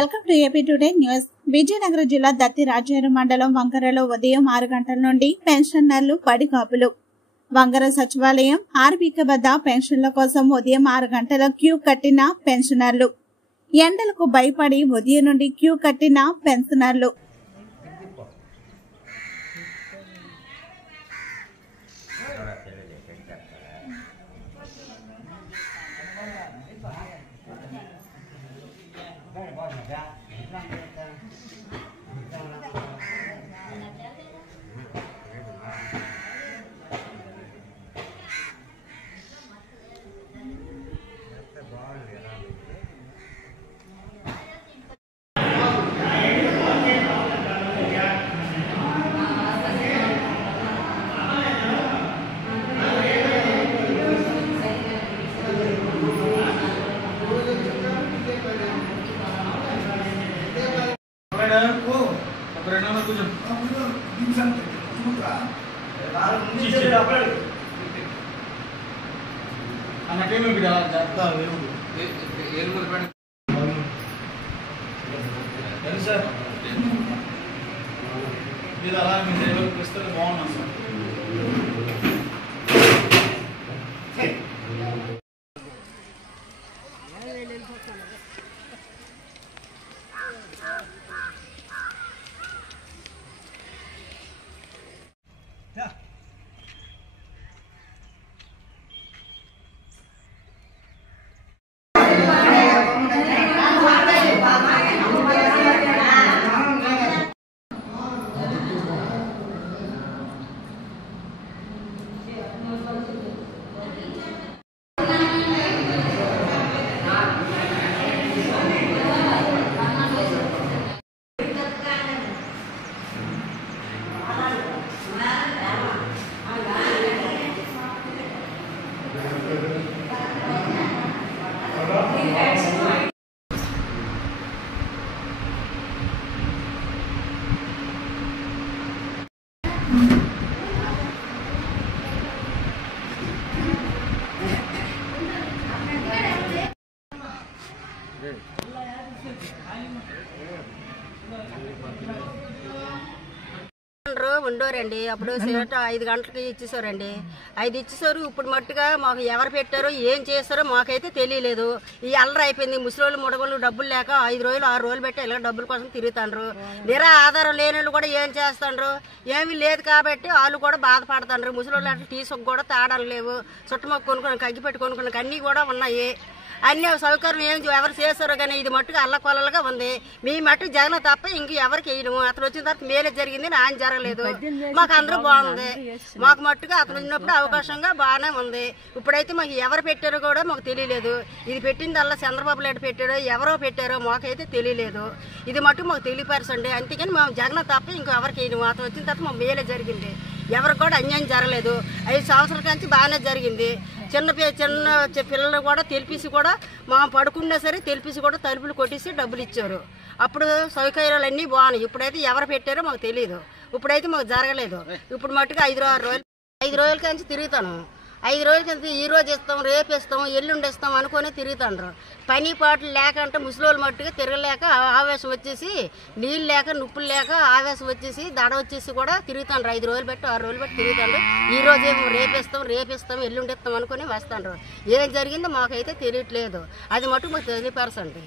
Welcome to AP today news. Vizianagaram జిల్లా దత్తి రాజేరు మండలం వంగరలో ఉదయం 6 గంటల నుండి పెన్షనర్లు పడిగాపులు. వంగర సచివాలయం ఆర్బీకే వద్ద పెన్షన్ల కోసం ఉదయం 6 గంటల క్యూ కట్టిన పెన్షనర్లు. ఎండలకు భయపడి ఉదయం నుండి క్యూ కట్టిన పెన్షనర్లు. ఉండోరండి అప్పుడు 5 గంటలకి ఇచ్చేసారండి. 5 ఇచ్చేసారు. ఇప్పుడు మట్టుగా మాకు ఎవరు పెట్టారో ఏం చేస్తారో మాకైతే తెలియలేదు. ఈ అల్లరి అయిపోయింది. ముసలోళ్ళు ముడగోళ్ళు డబ్బులు లేక 5 రోజులు 6 రోజులు పెట్టి ఇలా డబ్బుల కోసం తిరుగుతాండ్రు. నిరా ఆధారం లేని వాళ్ళు కూడా ఏం చేస్తాండ్రు, ఏమీ లేదు కాబట్టి వాళ్ళు కూడా బాధపడతాండ్రు. ముసలోళ్ళు అట్లా తీసుకు కూడా తేడాలు లేవు. చుట్టమొక్క కొనుక్కుని కగ్గిపెట్టి కొనుక్కుని అన్నీ కూడా ఉన్నాయి. అన్ని సౌకర్యం ఏం ఎవరు చేస్తారో కానీ ఇది మట్టుగా అల్లకొల్లలుగా ఉంది. మీ మట్టుకు జగన్ తప్ప ఇంక ఎవరికి వేయను. అతను వచ్చిన తర్వాత మేలే జరిగింది, ఆయన జరగలేదు. మాకు అందరూ బాగుంది. మాకు మట్టుగా అతను ఉన్నప్పుడు అవకాశంగా బాగానే ఉంది. ఇప్పుడైతే మాకు ఎవరు పెట్టారో కూడా మాకు తెలియలేదు. ఇది పెట్టిందల్లా చంద్రబాబు నాయుడు పెట్టారో ఎవరో పెట్టారో మాకైతే తెలియలేదు. ఇది మట్టుకు మాకు తెలియపరచండి. అంతేకాని మేము జగన్ తప్ప ఇంకో ఎవరికి వేయను. అతను వచ్చిన తర్వాత మాకు మేలే జరిగింది. ఎవరికి కూడా అన్యాయం జరగలేదు. 5 సంవత్సరాల నుంచి బాగానే జరిగింది. చిన్న పిల్లలు కూడా తెలిపేసి కూడా మా పడుకున్నా సరే తెలిపేసి కూడా తలుపులు కొట్టేసి డబ్బులు ఇచ్చారు. అప్పుడు సౌకర్యాలు అన్నీ బాగున్నాయి. ఇప్పుడైతే ఎవరు పెట్టారో మాకు తెలియదు. ఇప్పుడైతే మాకు జరగలేదు. ఇప్పుడు మట్టుకు 5 రోజుల నుంచి తిరుగుతాను. 5 రోజుల కింద ఈ రోజు ఇస్తాం, రేపు ఇస్తాం, ఎల్లుండి ఇస్తాం అనుకుని తిరుగుతాండ్రు. పని పాటలు లేకంటే ముసలోళ్ళు మట్టుగా తిరగలేక ఆవేశం వచ్చేసి, నీళ్ళు లేక నొప్పులు లేక ఆవేశం వచ్చేసి దడ వచ్చేసి కూడా తిరుగుతాండ్రు. 5 రోజులు పెట్టి 6 రోజులు పెట్టి తిరుగుతాండ్రు. ఈ రోజు ఏమో రేపు ఇస్తాం ఎల్లుండి ఇస్తాం అనుకుని వస్తాండ్రు. ఏం జరిగిందో మాకైతే తెలియట్లేదు. అది మట్టుకు మాకు తెలియపరచండి.